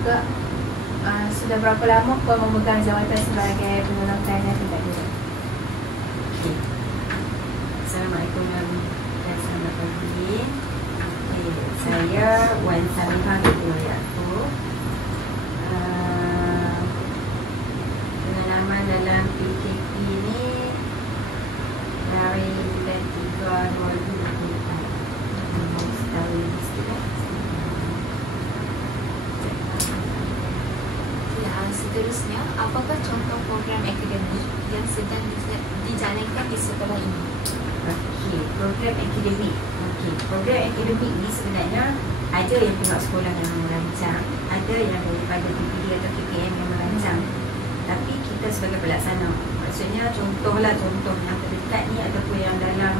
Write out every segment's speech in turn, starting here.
juga sudah berapa lama kau memegang jawatan sebagai penolong pelajar tingkat 2? Okay. Assalamualaikum dan selamat pagi. Saya Wan Samifah binti Yaakob. Pengalaman dalam PKP ni dari bulan 3 2024. Setahun lebih sikit lah. Seterusnya, apakah contoh program akademik yang sedang dijalankan di sekolah ini? Okey, program akademik. Okey, program akademik ni sebenarnya ada yang pihak sekolah yang merancang, ada yang daripada PPD atau KPM yang merancang. Tapi kita sebagai pelaksana, maksudnya contoh yang terdekat ni ataupun yang dalam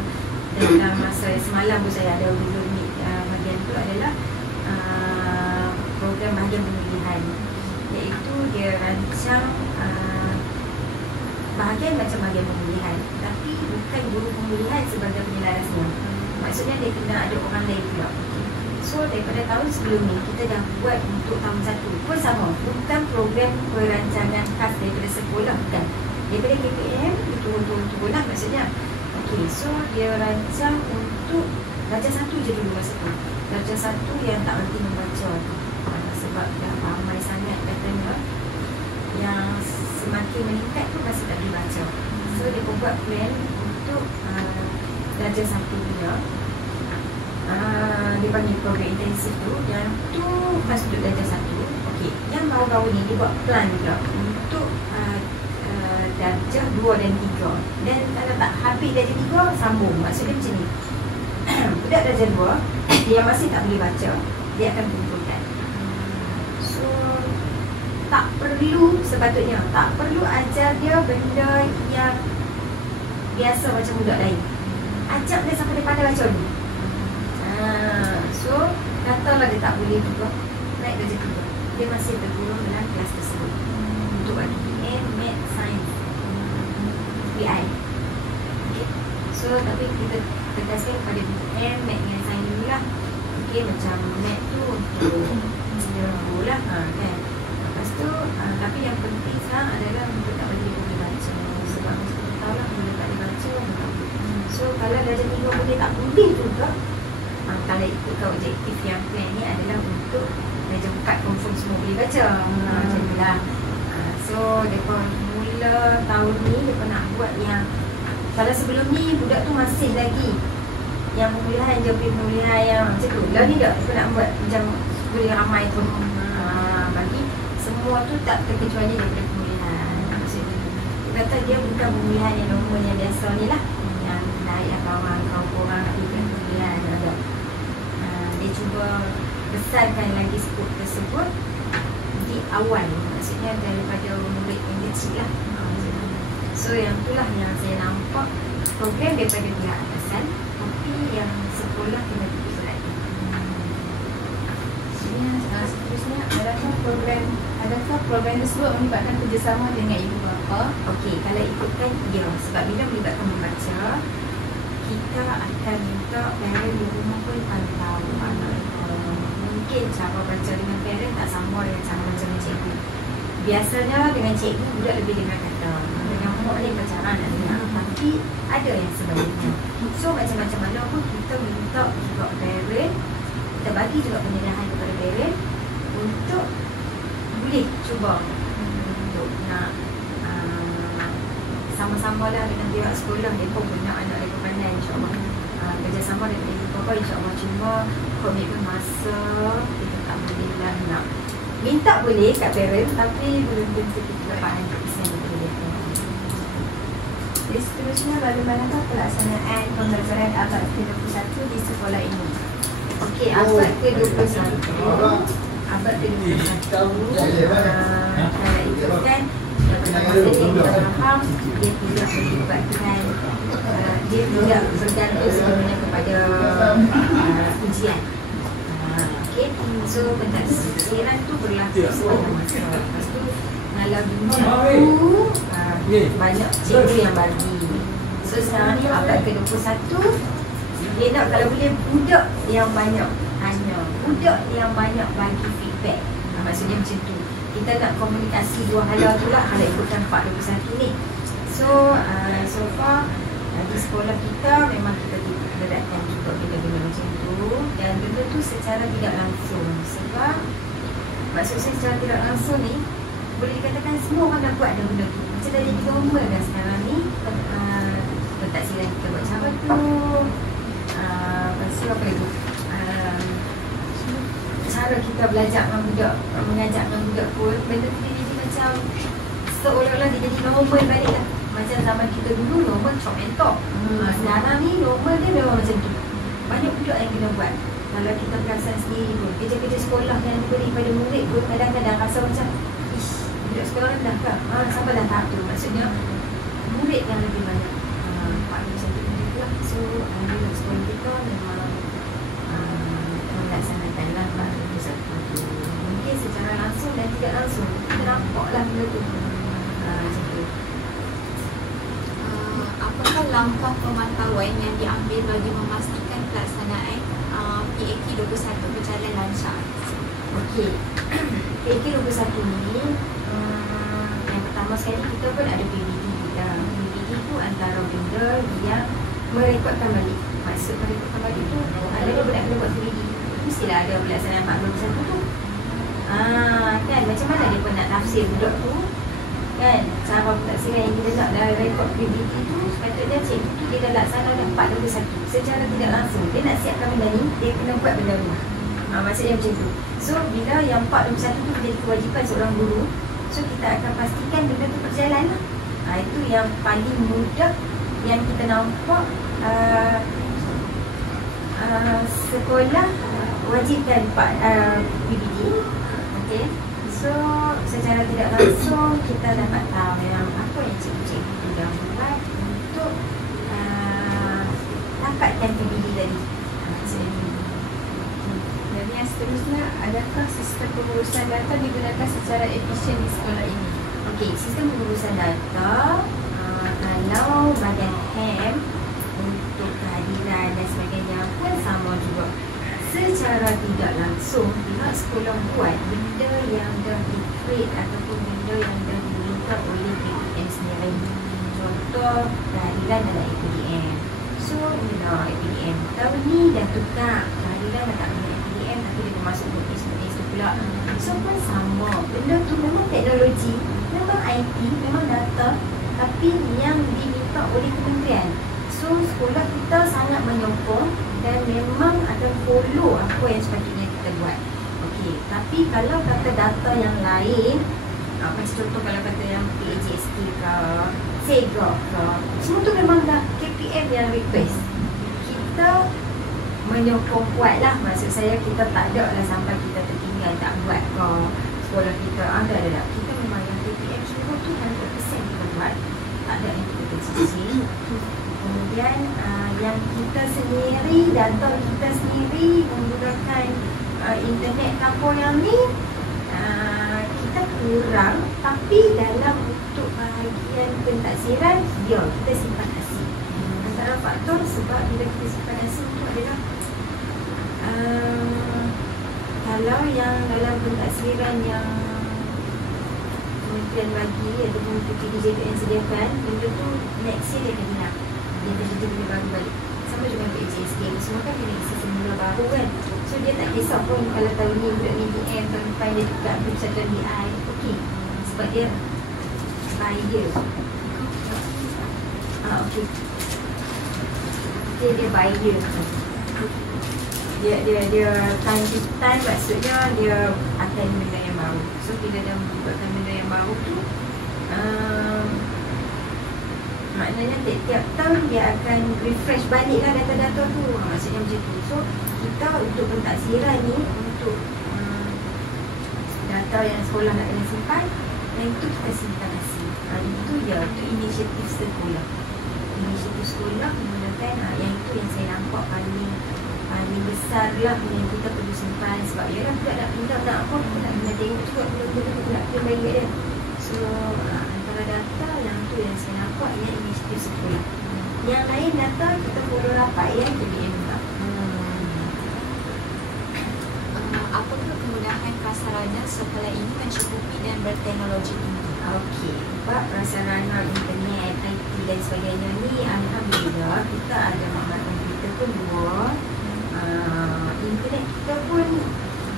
masa semalam pun saya ada review ni, bahagian tu adalah program bahagian pemilihan, iaitu dia rancang bahagian macam bahagian pemilihan, tapi bukan guru pemilihan sebagai penyelarasnya. Maksudnya dia kena ada orang lain pula. So daripada tahun sebelum ni kita dah buat untuk tahun 1 pun sama, bukan program perancangan khas daripada sekolah, bukan, daripada KPM turun lah maksudnya. Okey, so dia rancang untuk darjah 1 je dulu masa tu, darjah 1 yang tak berhenti membaca sebab dah ramai sangat katanya yang semakin meningkat tu masih tak boleh baca. So dia pun buat plan untuk darjah 1 dia. Dia panggil program intensif tu. Yang tu pas untuk darjah 1. Okey, yang baru-baru ni dia buat plan juga untuk darjah 2 dan 3. Dan kalau tak habis darjah 3 sambung. Maksudnya macam ni. Budak darjah 2 yang masih tak boleh baca, dia akan kumpulkan. So tak perlu, sepatutnya tak perlu ajar dia benda yang biasa macam budak lain. Ajak dia sampai dia pandai baca dulu. So katalah dia tak boleh juga naik darjah 3, dia masih tergolong dalam kelas tersebut untuk bagi PM, Math, Science, BI. Okay. So tapi kita tegaskan pada PM, Math dengan Science dulu lah. Okay, macam Math tu untuk lah kan. Lepas tu tapi yang penting sekarang adalah untuk tak bagi dia boleh baca, sebab kita tahu lah bila tak boleh baca. So kalau darjah 3 boleh tak boleh juga, kalau ikutkan objektif yang plan ni adalah untuk darjah 4 confirm semua boleh baca. Macam tu lah. So mereka mula tahun ni mereka nak buat yang, kalau sebelum ni budak tu masih lagi yang pemulihan je, pemulihan yang macam tu. Lah ni tak, mereka nak buat macam boleh ramai pun, bagi semua tu tak terkecuali daripada pemulihan. Maksudnya dia kata dia bukan pemulihan yang normal yang biasa ni lah, yang naik kawan korang nak bukan pemulihan ada. Dia cuba besarkan lagi skop tersebut di awal, maksudnya daripada murid yang kecil lah. So yang itulah yang saya nampak program daripada pihak atasan, tapi yang sekolah kena pergi perhatian. Seterusnya, adakah program tersebut melibatkan kerjasama dengan ibu bapa? Okey, kalau ikutkan ya, sebab bila melibatkan membaca, kita akan minta parent di rumah pun pantau anak. Mungkin cara baca dengan parent tak sama dengan cara baca dengan cikgu. Biasanya dengan cikgu budak lebih dengar kata, dengan mak ni macam mana nak dengar, tapi ada yang sebaliknya. So macam-macam mana pun kita minta juga parent, kita bagi juga penyerahan kepada parent untuk boleh cuba untuk nak sama-sama lah dengan pihak sekolah. Mereka pun nak anak mereka pandai, insyaAllah kerjasama dengan ibu bapa, insyaAllah. Cuma komitmen masa kita tak boleh lah nak minta, boleh kat parent, tapi belum tentu kita dapat 100% boleh. Seterusnya, bagaimanakah pelaksanaan pembelajaran abad ke-21 di sekolah ini? Okey, abad ke-21, abad ke-21 kalau ikutkan masa dia faham, dia tidak melibatkan, dia tidak bergantung sebenarnya kepada ujian. Okay, so pentafsiran tu berlaku sepanjang masa. Lepas tu ngalah bincang tu banyak cikgu yang bagi. So sekarang ni abad ke-21, dia nak kalau boleh budak yang banyak tanya, budak yang banyak bagi feedback. Maksudnya macam tu. Kita nak komunikasi dua hala tu lah kalau ikutkan 421 ni. So so far di sekolah kita memang kita terapkan juga benda-benda macam tu. Dan benda tu secara tidak langsung. Sebab maksud saya secara tidak langsung ni boleh dikatakan semua orang dah buat dah benda tu. Macam dah jadi normal dah sekarang ni. Pentadbiran kita buat cara tu. Lepas tu apa lagi? Cara kita belajar dengan budak, mengajar dengan budak pun, benda tu dia jadi macam seolah-olah dia jadi normal balik lah. Macam zaman kita dulu normal chop and talk. Sekarang ni normal dia memang macam tu. Banyak budak yang kena buat. Kalau kita perasan sendiri pun, kerja-kerja sekolah yang diberi pada murid pun kadang-kadang rasa macam ish, budak sekolah rendah kan? Sampai dah tahap tu. Maksudnya murid yang lebih banyak. Pak Ibu satu benda tu lah. So, budak sekolah kita memang melaksanakan lah Pak Ibu satu tu. Mungkin secara langsung dan tidak langsung kita nampak lah benda tu. Macam tu. Apakah langkah pemantauan yang diambil bagi memastikan pelaksanaan PAK 21 berjalan lancar? Okey. PAK 21 ni yang pertama sekali kita pun ada PBD kita. PBD tu antara benda yang merekodkan balik. Maksud merekodkan balik tu ada budak kena buat PBD. Mestilah ada pelaksanaan 41 tu. Kan macam mana dia pun nak tafsir budak tu? Kan cara pentadbiran yang kita nak dalam rekod PBD tu sepatutnya cikgu tu dia dah laksana dah 41 secara tidak langsung. Dia nak siapkan benda ni, dia kena buat benda ni. Maksudnya macam tu. So bila yang 41 tu menjadi kewajipan seorang guru, so kita akan pastikan benda tu berjalan lah. Itu yang paling mudah yang kita nampak sekolah wajibkan PBD. Okay. So secara tidak langsung kita dapat tahu memang apa yang cikgu-cikgu tu dah buat untuk dapatkan PBD tadi. Jadi yang seterusnya, adakah sistem pengurusan data digunakan secara efisien di sekolah ini? Okey, sistem pengurusan data kalau bahagian HEM untuk kehadiran dan sebagainya pun sama juga. Secara tidak langsung pihak sekolah buat benda yang dah di-create ataupun benda yang dah diminta oleh APDM sendiri. Contoh kehadiran dalam APDM. So bila APDM tahun ni dah tukar kehadiran dah tak guna APDM tapi dia termasuk notis tu pula. So pun sama. Benda tu memang teknologi, memang IT, memang data, tapi yang diminta oleh kementerian. So sekolah kita sangat menyokong dan memang akan follow apa yang sepatutnya kita buat. Okey, tapi kalau kata data yang lain, macam contoh kalau kata yang PAJST ke, SEGA ke, semua tu memang dah KPM yang request. Kita menyokong buat lah. Maksud saya kita tak ada lah sampai kita tertinggal tak buat ke sekolah kita. Ada. Kita memang yang KPM semua tu 100% kita buat. Tak ada yang kita kecil. Kemudian yang kita sendiri, data kita sendiri menggunakan internet kampung yang ni kita kurang, tapi dalam untuk bahagian pentadbiran ya kita simpan nasi. Antara faktor sebab bila kita simpan nasi itu adalah kalau yang dalam pentadbiran yang kementerian bagi ataupun PDJPN sediakan, benda tu next year dia akan hilang. Dia terjadi bila bagi balik. Sama juga dengan PJSK. Semua kan dia isi semula baru kan. So dia tak kisah pun kalau tahun ni budak ni DM, tahun depan dia dekat persatuan DI. Okey. Sebab dia by year. Okey. Dia by year. Dia time to time, maksudnya dia akan benda yang baru. So bila dia buatkan benda yang baru tu, maknanya tiap-tiap tahun dia akan refresh balik lah data-data tu. Maksudnya macam tu. So kita untuk pentadbiran ni, untuk data yang sekolah nak kena simpan, yang itu kita simpan nasi. Itu je, itu inisiatif sekolah. Inisiatif sekolah menggunakan yang itu yang saya nampak paling besar lah yang kita perlu simpan. Sebab yalah budak nak pindah nak apa, kita nak kena tengok juga benda-benda kita nak kena bagi kat dia. So antara data yang tu yang saya nampak yang inisiatif sekolah. Yang lain data kita follow rapat yang PBM juga. Apakah kemudahan prasarana sekolah ini mencukupi dan berteknologi tinggi? Okey, sebab prasarana internet, IT dan sebagainya ni alhamdulillah kita ada maklumat komputer pun dua. Internet kita pun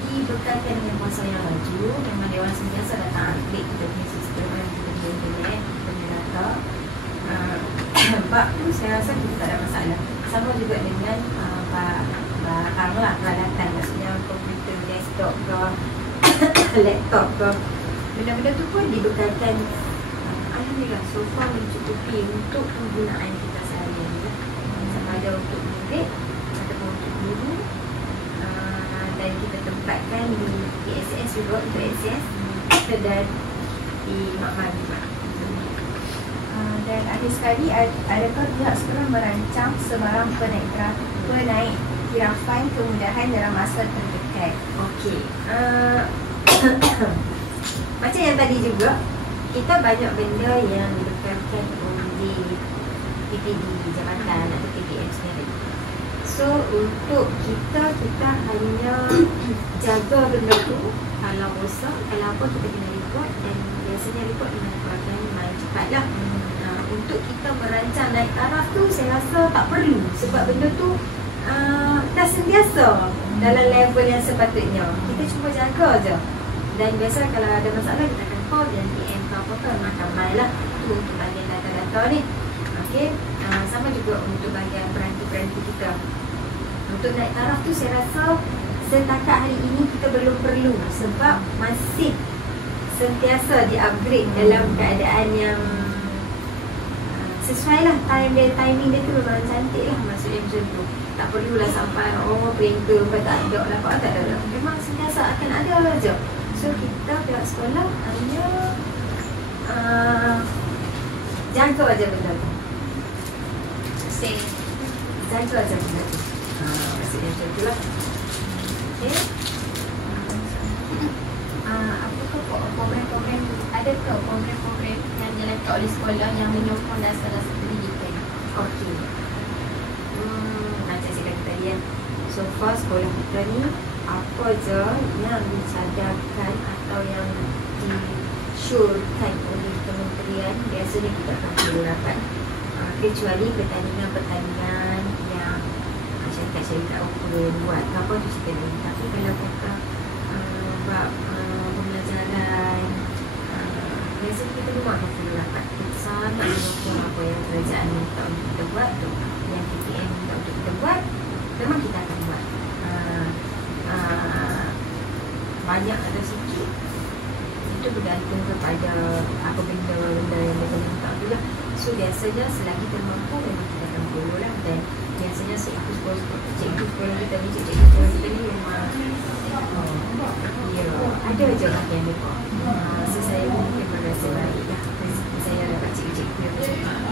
dibekalkan dengan kuasa yang laju. Memang dia orang sentiasa datang update kita punya sistem, kita punya internet, kita punya data. Sebab tu saya rasa kita tak ada masalah. Sama juga dengan barang lah, peralatan, maksudnya komputer, desktop ke laptop ke, benda-benda tu pun dibekalkan alhamdulillah so far mencukupi untuk penggunaan kita seharian ya. Sama ada untuk murid ataupun untuk guru, dan kita tempatkan di PSS juga untuk akses dan di makmal. Dan akhir sekali, adakah pihak sekolah merancang sebarang penaik kirafan kemudahan dalam masa terdekat? Okey, macam yang tadi juga, kita banyak benda yang dibekalkan oleh PPD jabatan atau PPM sendiri. So untuk kita hanya jaga benda tu. Kalau rosak, kalau apa, kita kena report, dan biasanya report dengan keluarga main cepat lah. Untuk kita merancang naik taraf tu, saya rasa tak perlu. Sebab benda tu dah sentiasa dalam level yang sepatutnya. Kita cuma jaga je. Dan biasa kalau ada masalah, kita akan call dan PM ke apa-apa, akan main lah. Itu untuk bagian data-data ni. Okay. Sama juga untuk bagian peranti-peranti kita. Untuk naik taraf tu, saya rasa setakat hari ini kita belum perlu. Sebab masih sentiasa di-upgrade dalam keadaan yang sesuai lah. Timing dia tu memang cantik lah. Maksudnya macam tu. Tak perlulah sampai printer pun tak ada lah. Tak ada. Memang sentiasa akan ada je. So kita pihak sekolah hanya jaga aja benda tu. Jaga aja benda tu. Maksudnya macam tu lah. Okay. Apakah program-program, adakah program-program yang dilakukan oleh sekolah yang menyokong dasar-dasar pendidikan? Okey. Macam saya kata tadi kan, so far sekolah kita ni apa je yang disadarkan atau yang disyorkan oleh kementerian, biasanya kita akan perlu dapat. Kecuali pertandingan-pertandingan yang syarikat-syarikat open buat apa tu kita ni. Tapi kalau kata bab pembelajaran, biasanya kita memang akan perlu dapat. Kita sangat menyokong apa yang kerajaan minta untuk kita buat tu, yang PPM minta untuk kita buat, memang kita akan buat. Banyak atau sikit itu bergantung kepada apa benda yang mereka minta tu lah. So biasanya selagi termampu memang kita akan follow lah. Dan biasanya cikgu sekolah kita ni, cikgu sekolah kita ni memang ada je lah yang mereka. So saya mungkin merasa baik lah. Saya dapat cikgu-cikgu yang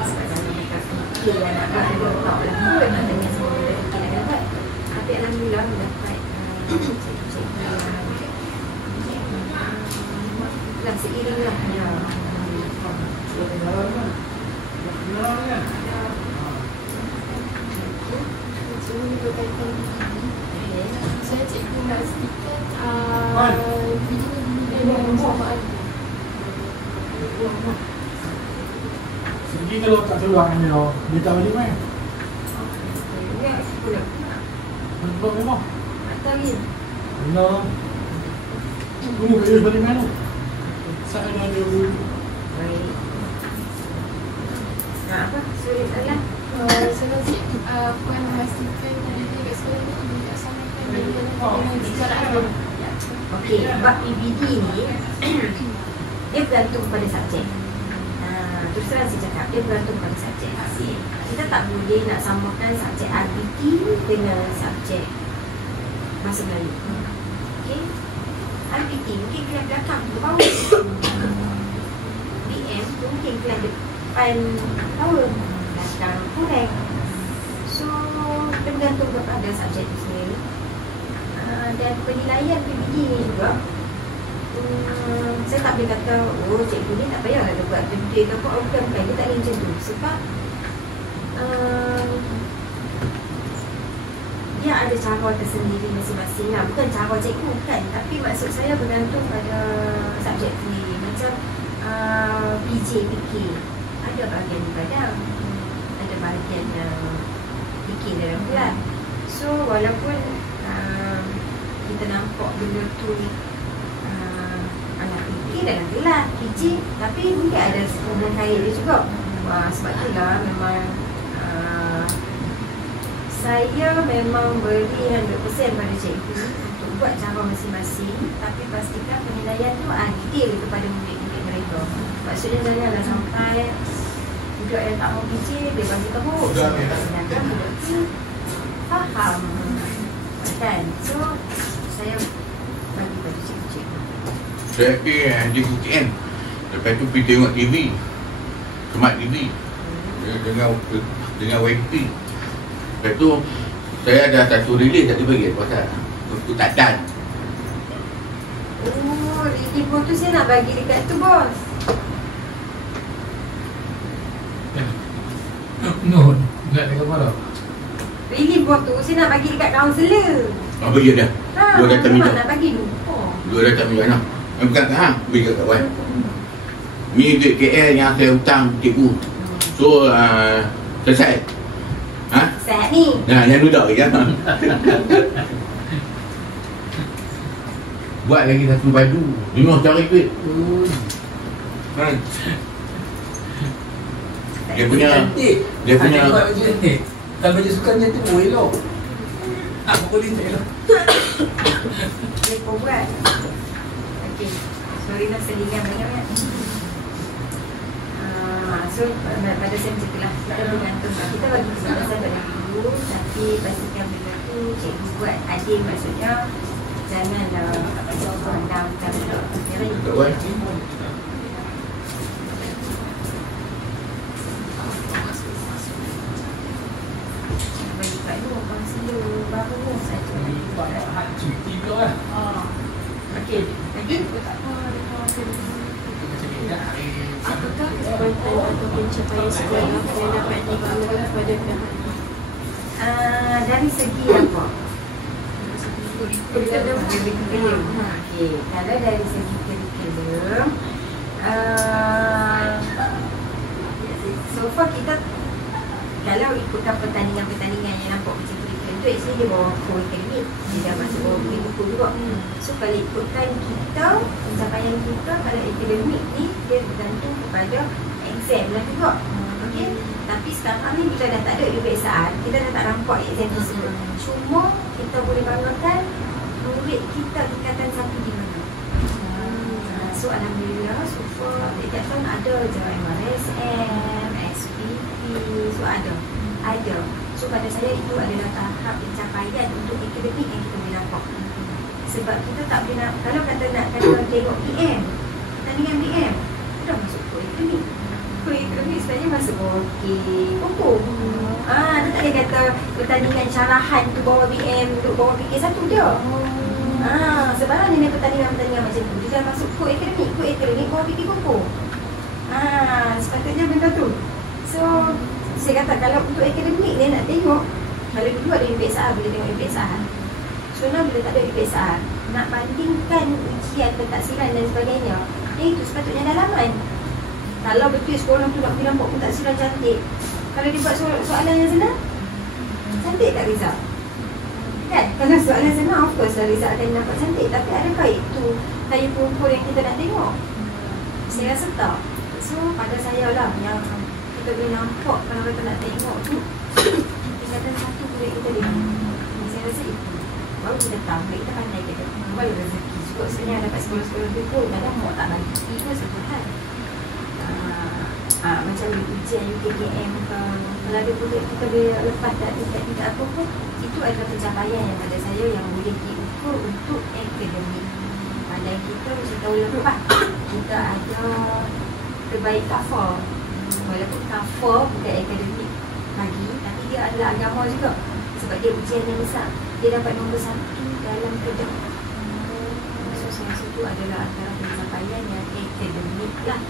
sebab dalam mereka fikir yang nak buat, dia tak lah pun dengan semua benda fikir yang dapat. Tapi alhamdulillah dapat cikgu-cikgu yang seiring lah. Saya cikgu pastikan video persamaan. Jadi kalau tak keluar dia tak balik main. Ya, sekolah. Betul memang. Tak lagi. Benar. Tunggu dia balik main tu. Saya ada dulu. Baik. Apa? Sulit salah. Saya cikgu puan memastikan video kat sekolah ni tidak samakan dengan secara agama. Okey, bab PBD ni dia bergantung pada subjek. Terus terang saya cakap, dia bergantung pada subjek. Kita tak boleh nak samakan subjek RBT dengan subjek Bahasa Melayu. Okey, RBT mungkin kelas belakang kita power. BM mungkin kelas depan power, belakang kurang. So tergantung kepada subjek itu sendiri. Dan penilaian PBD ni juga, saya tak boleh kata cikgu ni tak payahlah dia buat dia ke apa, bukan, dia tak boleh macam tu. Sebab dia ada cara tersendiri masing-masing lah. Bukan cara cikgu kan, tapi maksud saya bergantung pada subjek sendiri. Macam PJ, PK, ada bahagian ibadah, ada bahagian PK dalam kelas. So walaupun kita nampak benda tu anak PK dalam kelas, PJ, tapi mungkin ada hubungan kait dia juga. Sebab itulah memang saya memang beri 100% pada cikgu untuk buat cara masing-masing, tapi pastikan penilaian tu adil kepada murid-murid mereka. Maksudnya janganlah sampai budak yang tak mau PJ dia bagi teruk, sedangkan budak tu faham kan. So saya bagi pada cikgu-cikgu. Saya pergi di UTN, lepas tu pergi tengok TV, Smart TV dengan YP. Lepas tu saya ada satu release tak dibagi pasal aku tak dan. Oh, release tu saya nak bagi dekat tu bos. No, enggak dengan mana. Release tu saya nak bagi dekat kaunselor. Apa dia dah? Dua datang memang minta. nak bagi tu. Oh. Dua datang minta nak. Bukan kat bagi kat kawan. Ni duit KL yang saya hutang cikgu. So selesai. Sehat ni. Nah, yang dudak je. Buat lagi satu baju. Lima cari duit. Dia punya dia punya kalau baju sukannya tu elok. Apa boleh tak elok? Dia kau buat. Okey. Sorry nak selingan banyak. So pada saya macam itulah, kita bergantung, kita bagi kebebasan pada guru, tapi pastikan benda tu cikgu buat adil. Maksudnya janganlah pandang-pandang bagi kat lu kaunselor baru saja. Buat cuti pula lah. Okey, lagi Apakah kekuatan atau pencapaian sekolah yang dapat dibanggakan kepada pihak? dari segi apa? Kurikulum. Okey, kalau dari segi kurikulum, so far kita kalau ikutkan pertandingan-pertandingan yang nampak macam kurikulum tu, actually dia bawa core akademik, dia dah masuk bawa buku juga. So kalau ikutkan kita, pencapaian kita kalau akademik ni, dia bergantung kepada exam lah juga. Okey, tapi sekarang ni kita dah tak ada UPSR, kita dah tak nampak exam tersebut. Cuma kita boleh banggakan murid kita tingkatan satu di mana. So alhamdulillah, so far dekat tahun ada je MRSM, SPP, so ada. So pada saya itu adalah tahap pencapaian untuk akademik yang kita boleh nampak. Sebab kita tak boleh nak, kalau kata nak tengok PM, pertandingan PM, kita masuk ke akademik. Akademik sebenarnya masuk Koko. Dia tak boleh kata pertandingan syarahan tu bawa BM, duduk bawa PK satu je. Sebenarnya ni pertandingan-pertandingan macam tu, dia dah masuk ke akademik bawa PK Koko. Sepatutnya benda tu. So saya kata kalau untuk akademik ni nak tengok, kalau dulu ada UPSR, boleh tengok UPSR. So now bila tak ada UPSR, nak bandingkan ujian pentaksilan dan sebagainya, itu sepatutnya dalaman. Kalau betul sekolah tu nak bilang buat pentaksilan cantik, kalau dia buat soalan yang senang, cantik tak result? Kan? Kalau soalan senang, of course lah result akan dapat cantik. Tapi adakah itu daya pengukur yang kita nak tengok? Saya rasa tak. So pada saya lah yang kita boleh nampak kalau kita nak tengok tu tingkatan satu murid kita dia. Saya rasa itu baru kita tahu murid kita pandai kita. Baru rezeki juga sebenarnya dapat sekolah-sekolah tu pun kadang mau tak bagi itu satu hal. Macam ujian UKKM ke, kalau ada murid kita boleh lepas tak tidak apa pun, itu adalah pencapaian yang pada saya yang boleh diukur untuk akademik. Pandai kita mesti tahu lepas kita ada terbaik TAFA. Walaupun TAFA bukan akademik bagi, tapi dia adalah agama juga. Sebab dia ujian yang besar, dia dapat nombor 1 dalam kedai. So saya rasa itu adalah antara pencapaian yang akademik lah.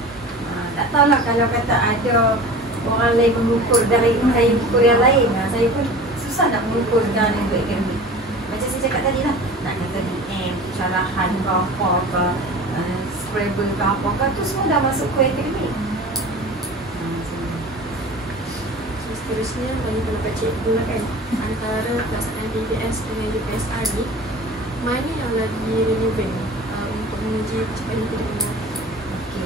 Tak tahulah kalau kata ada orang lain mengukur dari ukur yang lain, saya pun susah susah nak mengukurkan untuk akademik. Macam saya cakap tadi lah, nak kata DM, syarahan ke apa ke, Scrabble ke apa ke, tu semua dah masuk ke akademik. So, seterusnya bagi pendapat cikgu lah kan, antara pelaksanaan DBS dengan UPSR ni, mana yang lagi relevan untuk menguji pencapaian akademik? Okey.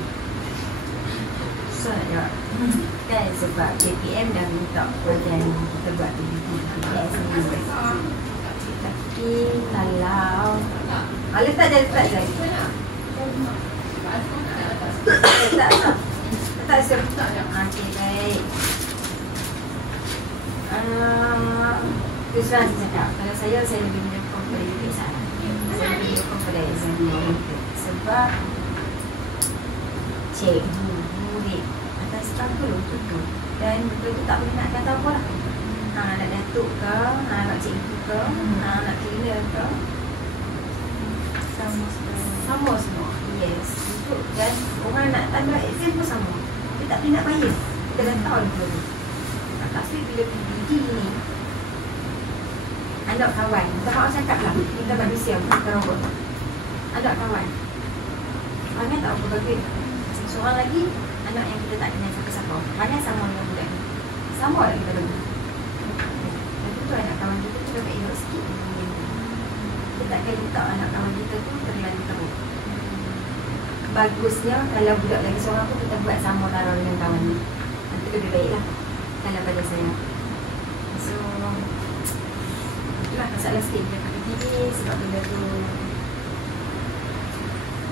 Susah nak jawab. Kan sebab KPM dah minta bagian kita buat DBS ni. Tapi kalau letak je. Letak suruh. Okey, baik. Terus terang saya cakap, kalau saya lebih menyokong pada UPSR. Saya lebih menyokong pada exam oriented. Sebab cikgu, murid atas struggle untuk tu. Dan betul tu tak boleh nak kata apa lah. Nak datuk ke, nak cikgu ke, nak cleaner ke, sama semua. Yes. Dan orang nak tanda exam pun sama. Dia tak boleh nak bayar. Kita dah tahu dulu. Tak sih bila PBD ni anak kawan, kita awak cakap lah, kita manusia, kita robot. Anak kawan Rangai tak apa bagus. Seorang lagi anak yang kita tak kenal siapa-siapa, Rangai sama dengan budak ni, sama lah kita berdua. Lepas tu anak kawan kita tu dapat elok sikit. Kita takkan letak anak kawan kita tu terlalu teruk. Bagusnya kalau budak lagi seorang pun kita buat sama tarah dengan kawan ni, nanti lebih baik lah kalau pada saya. So itulah masalah sikit dengan PBD. Sebab benda tu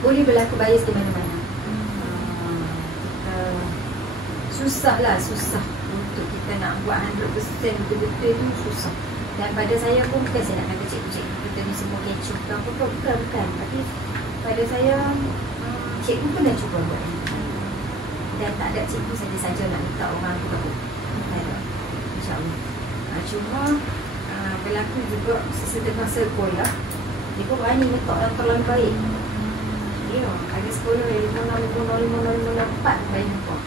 boleh berlaku bias di mana-mana. Susah untuk kita nak buat 100% betul-betul tu susah. Dan pada saya pun bukan saya nak kata cikgu-cikgu kita ni semua kecoh ke apa ke, bukan. Tapi pada saya cikgu pun dah cuba buat ni. Dan tak ada cikgu saja nak letak orang tu baru. Tak ada, insyaAllah. Cuma berlaku juga setengah sekolah dia pun berani letak orang terlalu baik. Ada sekolah yang 5-6-5-4 baik nampak.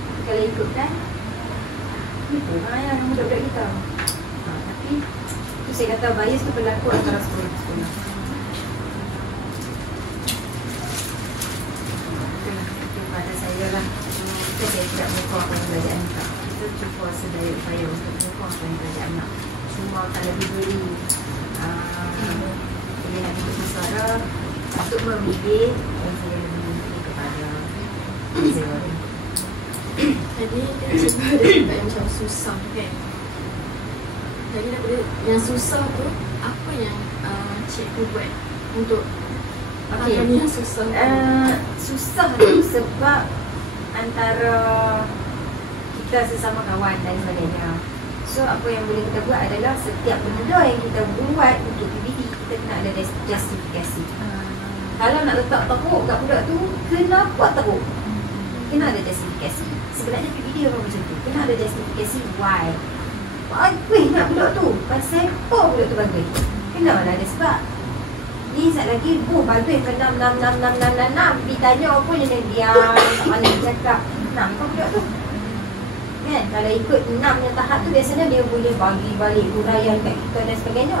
Tapi kalau ikutkan itu orang yang budak-budak kita. Tapi tu saya kata bias tu berlaku antara sekolah-sekolah. Itu pada saya lah. Kita saya tidak menyokong kerajaan kita. Kita cuba sedaya upaya untuk menyokong kerajaan nak. Cuma kalau diberi pilihan hidup suara untuk memilih, saya lebih memilih kepada saya. Tadi kan cikgu ada cakap yang macam susah kan. Jadi daripada yang susah tu, apa yang cikgu buat untuk tangani yang susah tu? Susah tu sebab antara kita sesama kawan dan sebagainya. So apa yang boleh kita buat adalah setiap benda yang kita buat untuk PBD, kita kena ada justifikasi. Kalau nak letak teruk kat budak tu, kenapa teruk? Kena ada justifikasi. Sebenarnya PBD orang macam tu, kena ada justifikasi why. Bagus nak budak tu, pasal apa budak tu bagus? Kena lah ada sebab. Ni sekejap lagi, bagus ke 6. Ditanya apa yang dia tak malam cakap 6 apa budak tu? Kan? Kalau ikut 6 yang tahap tu, biasanya dia boleh bagi balik huraian kat kita dan sebagainya.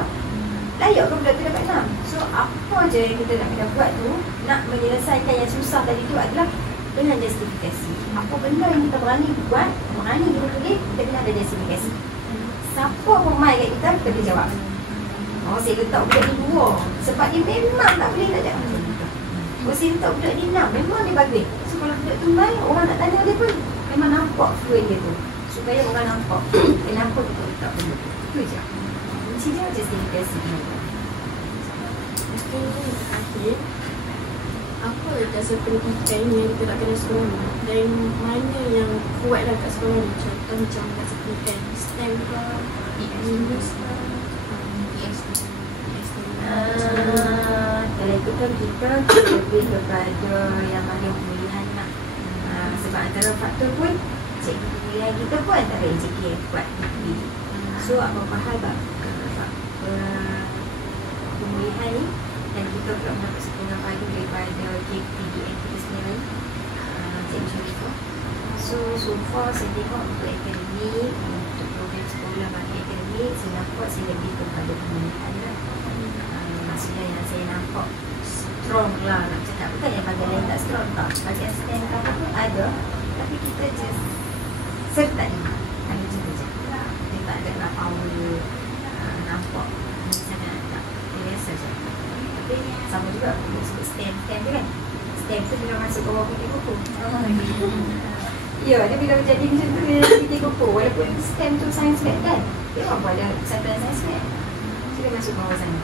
Layak ke budak tu dapat 6? So apa je yang kita nak kena buat tu, nak menyelesaikan yang susah tadi tu adalah dengan justifikasi. Apa benda yang kita berani buat, berani kita tulis, kita kena ada justifikasi. Siapa pun main kat kita, kita boleh jawab. Saya letak budak ni 2 sebab dia memang tak boleh nak jawab. Saya letak budak ni 6, memang dia bagus. So kalau budak tu main, orang nak tanya dia pun memang nampak fluid dia tu, supaya orang nampak kenapa kita letak benda tu. Itu je. Kuncinya justifikasi. Mungkin terakhir, apa dasar pendidikan yang kita nak kena sekolah ni, dan mana yang kuat lah kat sekolah ni? Contoh macam dasar pendidikan STEM ke, EMS ke, kalau ikutkan kita lebih kepada yang mana pemilihan lah. Sebab antara faktor pun cikgu pemilihan kita pun antara AJK yang kuat. So apa-apa hal tak pemilihan ni, dan kita pula mendapat sokongan padu daripada KPDN kita sendiri, Cikgu Syarifah. So far saya tengok untuk akademik, untuk program sekolah bagi akademik, saya nampak saya lebih kepada pemilihan lah. Maksudnya yang saya nampak strong lah nak cakap. Bukan yang bagi lain tak strong tak. Bagi asisten ke apa pun ada. Tapi kita just sertai. Hanya kita je. Dia tak ada lah power nampak. Sangat tak. Dia biasa je. Tapi sama juga dia sebut STEM tu kan. STEM tu bila masuk bawah putih kuku. Ya, dia bila jadi macam tu dia putih kuku. Walaupun STEM tu science lab kan. Dia orang pun ada satuan science lab. So dia masuk bawah sana.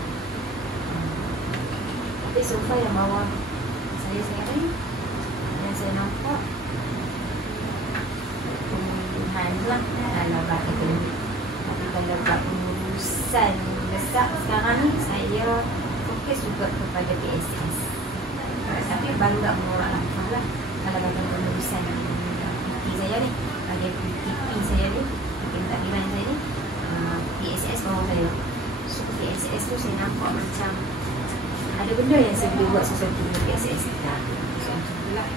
Tapi so far yang bawah saya sekarang yang saya nampak pemilihan lah dalam bab akademik. Tapi kalau bab pengurusan besar sekarang ni saya fokus juga kepada PSS. Tapi baru tak mengorak langkah lah. Kalau bagian pengurusan PT saya ni, bagian PP saya ni, bagian takdiran saya ni, PSS bawah saya. So PSS tu saya nampak macam ada benda yang saya boleh buat sesuatu dengan PSS kita. So macam tu lah.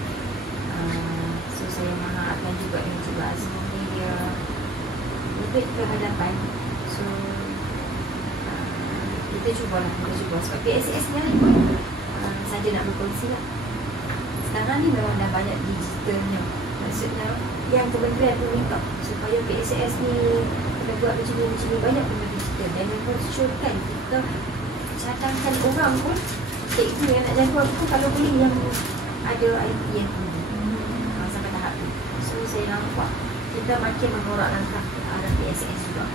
So saya mengharapkan juga dengan Cikgu Azmi dia lebih ke hadapan. So kita cubalah, kita cuba. Sebab PSS ni pun saja nak berkongsi lah. Sekarang ni memang dah banyak digitalnya. Maksudnya yang kementerian pun minta supaya PSS ni kena buat macam ni banyak benda digital. Dan yang konsulkan kita cadangkan orang pun cikgu yang nak jaga aku kalau boleh yang ada IT yang tinggi sampai tahap tu. So saya nampak kita makin mengorak langkah ke arah PSS juga.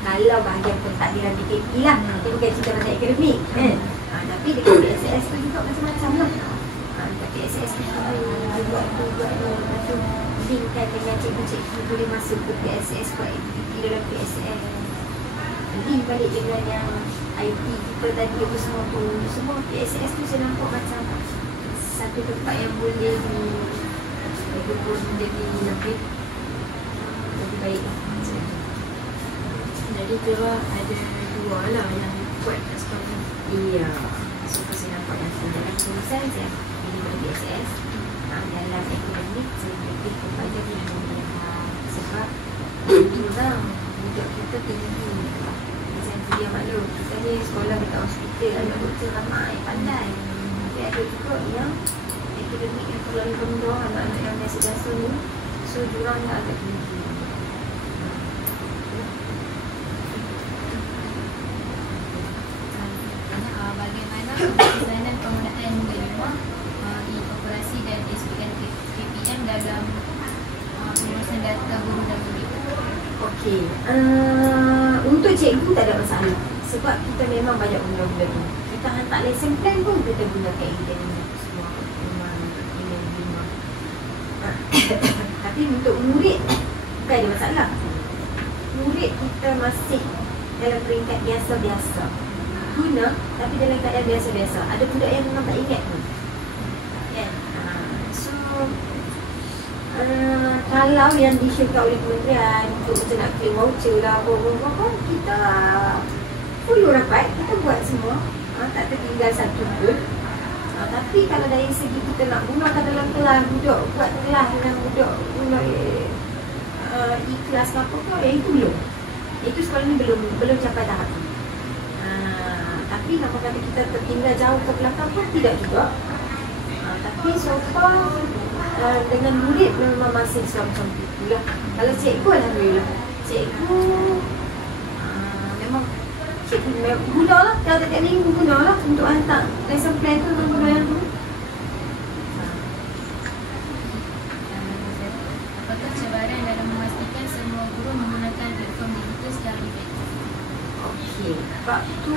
Kalau bahagian pentadbiran BKP lah, kita bukan cerita pasal akademik kan. Tapi dekat PSS tu juga macam-macam lah. Dekat PSS tu buat lepas tu linkkan dengan cikgu-cikgu boleh masuk ke PSS, buat aktiviti dalam PSS, link balik dengan yang IT kita tadi apa semua tu. Semua PSS tu saya nampak macam satu tempat yang boleh menjadi lebih baik lah. Jadi kira ada dua lah yang kuat kat sekolah. Iya. So saya nampak yang dalam pengurusan saya pilih pada PSS. Dalam akademik saya lebih kepada pemilihan. Sebab orang budak kita tinggi. Dia malu. Kita ni sekolah dekat hospital, ada doktor ramai, pandai. Tapi ada juga yang akademik yang terlalu rendah, anak-anak yang biasa-biasa ni. So, diorang dah agak tinggi. Bagaimana perjalanan penggunaan berumah di korporasi dan SPM KPM dalam pengurusan data guru dan murid? Okey, untuk cikgu tak ada masalah. Sebab kita memang banyak guna-guna tu. Kita hantar lesson plan pun kita gunakan e-learning semua. Memang tapi untuk murid bukan ada masalah. Murid kita masih dalam peringkat biasa-biasa. Guna tapi dalam keadaan biasa-biasa. Ada budak yang memang tak ingat pun. Kan? So kalau yang disyorkan oleh kementerian untuk kita nak claim voucher lah apa-apa, kita follow rapat, kita buat semua, tak tertinggal satu pun. Tapi kalau dari segi kita nak gunakan dalam kelas, budak buat kelas dengan budak guna ikhlas apa pun, itu belum. Itu sekolah ni belum capai tahap tu. Tapi apa kata kita tertinggal jauh ke belakang pun tidak juga. Tapi so far dengan murid memang masih macam itulah. Kalau cikgu alhamdulillah. Cikgu memang cikgu gunalah. Kalau tiap minggu gunalah untuk hantar lesson plan tu guna yang tu. Apakah cabaran dalam memastikan semua guru menggunakan platform digital secara efektif? Okey, sebab tu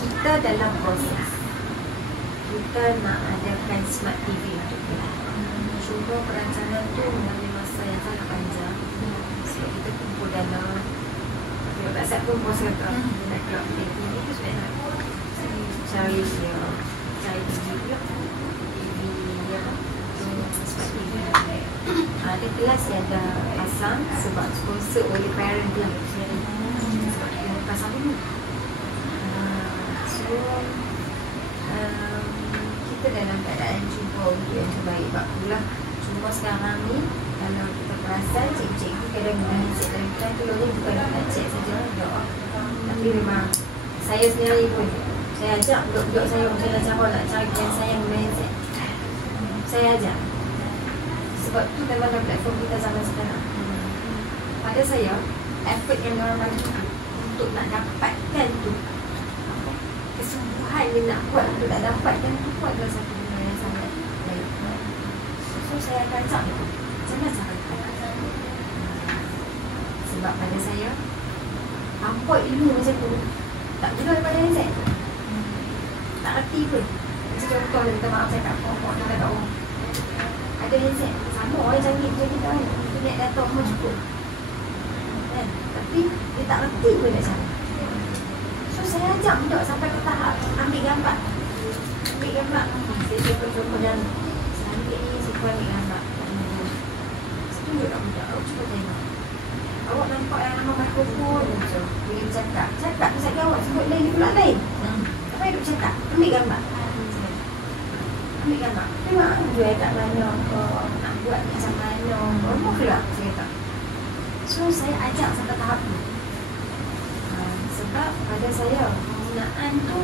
kita dalam proses. Kita nak adakan smart TV untuk kelas. Cuma perancangan tu mengambil masa yang sangat panjang. Sebab kita kumpul dana. Sebab tak siap pun bos kata nak keluar TV ni tu sebab nak cari TV pula. TV yang smart TV. Ada kelas yang ada pasang sebab sponsor oleh parent dia. Sebab dia pasang dulu. So kita dalam keadaan cuba untuk yang terbaik. Bakulah. Cuma sekarang ni kalau kita perasan cikgu-cikgu kan ada mindset dari plan tu ni bukan nak cek saja tak. Tapi memang saya sendiri pun saya ajak budak-budak saya macam cara nak cari yang sayang mindset. Saya ajak. Sebab tu memang dalam platform kita zaman sekarang. Pada saya, effort yang orang bagi untuk nak dapatkan tu, kesungguhan yang nak buat untuk nak dapatkan tu pun adalah satu benda yang sangat baik. So saya akan ajak tu. Jangan sangat. Sebab pada saya, apa ilmu macam tu tak guna daripada handset. Tak erti pun. Macam contoh dia minta maaf cakap apa-apa nak kata orang. Ada handset sama orang canggih macam kita kan. Internet data semua cukup kan? Tapi dia tak erti pun nak cakap. So saya ajak budak sampai ke tahap ambil gambar. Ambil gambar. Saya contoh yang selanjutnya ni saya ambil gambar. Tunjuk kat budak. Awak cuba tengok. Awak nampak yang nama mikrofon macam dia cakap. Cakap tu saya awak sebut lain pula lain. Apa yang duk cakap? Ambil gambar. Ambil gambar. Tengok jual kat mana ke, nak buat macam mana. Berapa kelak saya kata. So saya ajak sampai tahap tu. Sebab pada saya penggunaan tu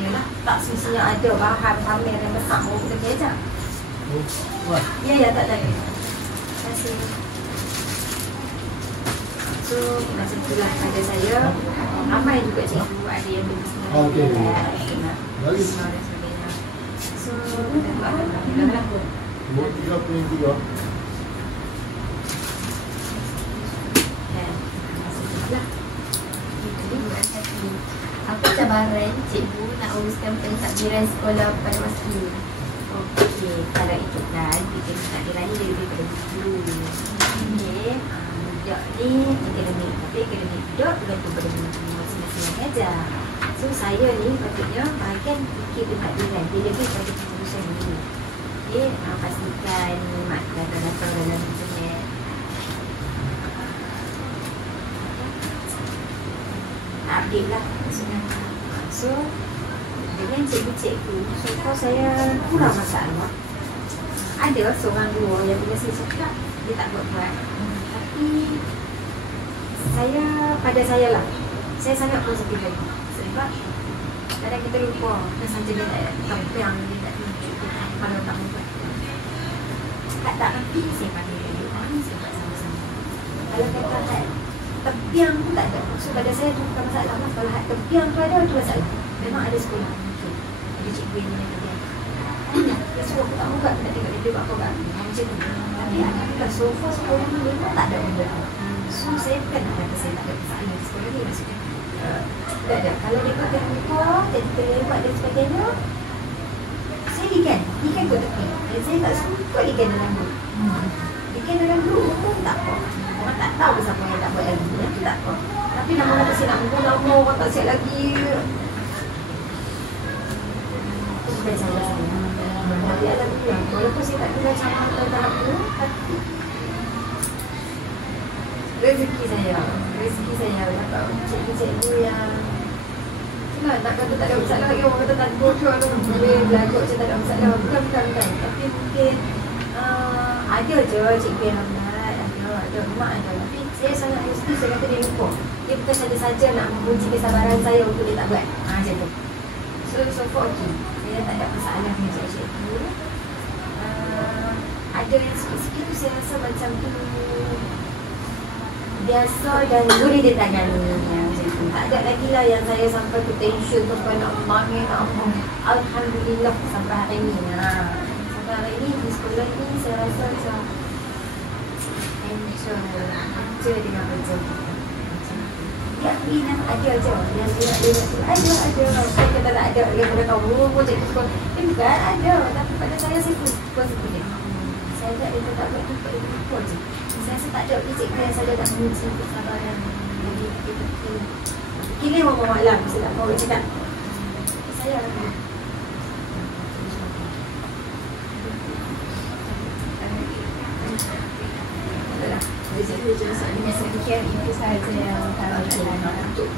ialah tak semestinya ada bahan pamer yang besar baru kita ajak. Ya tak ada. Terima kasih. So macam itulah pada saya. Ramai juga cikgu ada yang berbisnes. Okey. Bagi sebagainya. So kita buat alhamdulillah. Buat 33. Apa cabaran cikgu nak uruskan pentadbiran sekolah pada masa ini? Okey, kalau itu kan kita nak dirani dia lebih pada dulu. Okey, budak ni akademik, tapi akademik budak bergantung pada masing-masing yang ajar. So saya ni patutnya bahagian fikir pentadbiran, dia lebih pada pengurusan ni. Okey, pastikan mak data-data dalam internet. Update lah sebenarnya. So dengan cikgu-cikgu, so far saya kurang masalah. Ada seorang dua yang bila saya cakap dia tak buat-buat. Tapi saya, pada saya lah, saya sangat positif lagi. Sebab kadang kita lupa dan saja dia tak tempiang, dia tak tunjuk, dia tak kalau tak buat. Tak erti saya panggil dia, saya buat sama-sama. Kalau kata tempiang pun tak ada. So pada saya tu bukan masalah lah. Kalau tempiang tu ada, tu masalah. Memang ada sekolah. Okay. Ada cikgu yang punya tempiang. Dia suruh aku tak buka, aku nak tengok dia buat apa kan. Macam tu. Tapi alhamdulillah so far sekolah ni memang tak ada benda. So saya bukan nak kata saya tak ada masalah sekolah ni. Maksudnya tak ada. Kalau dia pakai muka, dia terlibat dan sebagainya, saya dikan buat tepi. Dan saya tak suka dikan dalam grup. Dikan dalam grup pun tak apa. Orang tak tahu siapa yang tak buat lagi. Yang tu tak apa. Tapi nama kata saya nak menggunakan nama orang tak siap lagi. Itu bukan salah saya. Tapi alhamdulillah, walaupun saya tak kena sama tahap tu, tapi rezeki saya dapat cikgu-cikgu yang nak kata tak ada masalah lagi. Orang kata tak bocor tu boleh berlagut macam tak ada masalah. Bukan. Tapi mungkin ada je cikgu yang ada mak ada. Tapi saya sangat positif, saya kata dia lupa. Dia bukan saja nak menguji kesabaran saya untuk dia tak buat. Macam tu. So far okey. Saya tak ada masalah dengan cikgu. Ada yang sikit-sikit tu saya rasa macam tu biasa dan boleh ditangani. Macam tu. Tak ada lagi lah yang saya sampai ke tension sampai nak mangil nak apa. Alhamdulillah sampai hari ni. Sampai hari ni di sekolah ni saya rasa macam enjoy dengan kerja kita. Ya, Rina ada je. Yang dia ada. Saya kata tak ada. Dia kata tahu pun cikgu sekolah. Dia bukan ada. Tapi pada saya positif dia. Saya tak dia tak buat tu pada lupa je. Saya rasa tak ada cikgu yang saya tak menguji kesabaran. Jadi kita pilih orang malam. Saya tak mahu cakap. Saya lah. Saya fikir itu sahaja yang kalau untuk